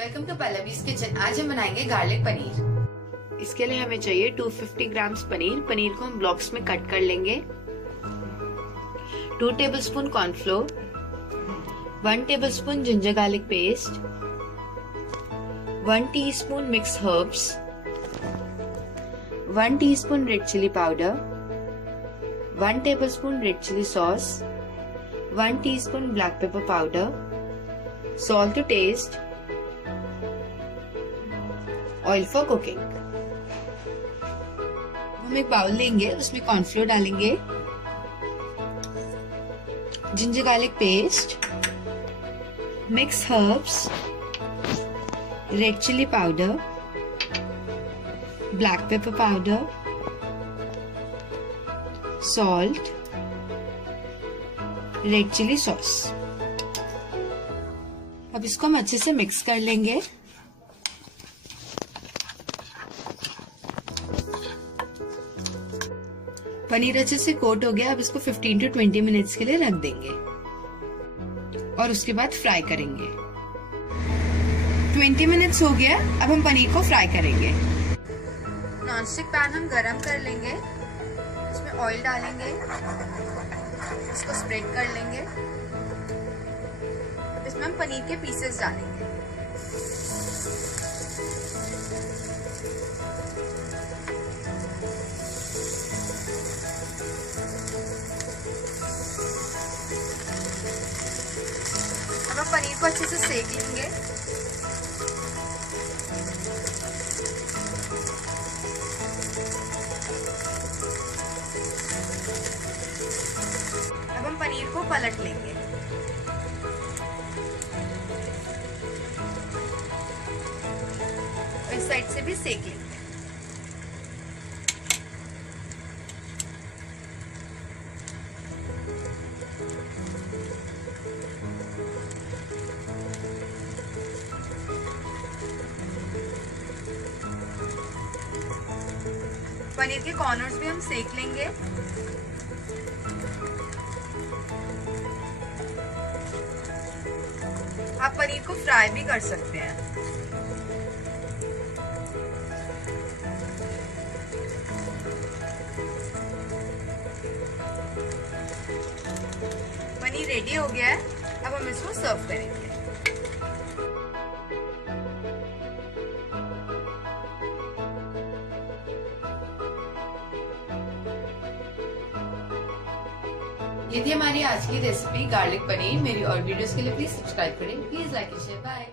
Welcome to Pallavi's kitchen. आज हम बनाएंगे गार्लिक पनीर। इसके लिए हमें चाहिए 250 ग्राम्स पनीर। पनीर को हम ब्लॉक्स में कट कर लेंगे। 2 tablespoon cornflour, 1 tablespoon ginger garlic paste, 1 teaspoon mix herbs, 1 teaspoon red chilli powder, 1 tablespoon red chilli sauce, 1 teaspoon black pepper powder, salt to taste, oil for cooking. हम एक बाउल लेंगे, उसमें cornflour डालेंगे, ginger garlic paste, mix herbs, red chilli powder, black pepper powder, salt, red chilli sauce. अब इसको हम अच्छे से मिक्स कर लेंगे। पनीर अच्छे से कोट हो गया। अब इसको 15 to 20 मिनट्स के लिए रख देंगे और उसके बाद फ्राई करेंगे। 20 मिनट्स हो गया। अब हम पनीर को फ्राई करेंगे। नॉनस्टिक पैन हम गरम कर लेंगे, इसमें ऑयल डालेंगे, इसको स्प्रेड कर लेंगे। इसमें हम पनीर के पीसेस डालेंगे। अब हम पनीर को अच्छे से सेक लेंगे। अब हम पनीर को पलट लेंगे। इस साइड से भी सेक लेंगे। पनीर के कॉर्नर्स भी हम सेक लेंगे। आप पनीर को फ्राई भी कर सकते हैं। पनीर रेडी हो गया है। अब हम इसको सर्व करेंगे। ये थी हमारी आज की रेसिपी गार्लिक पनीर। मेरी और वीडियोस के लिए प्लीज सब्सक्राइब करें। Please like and share. Bye.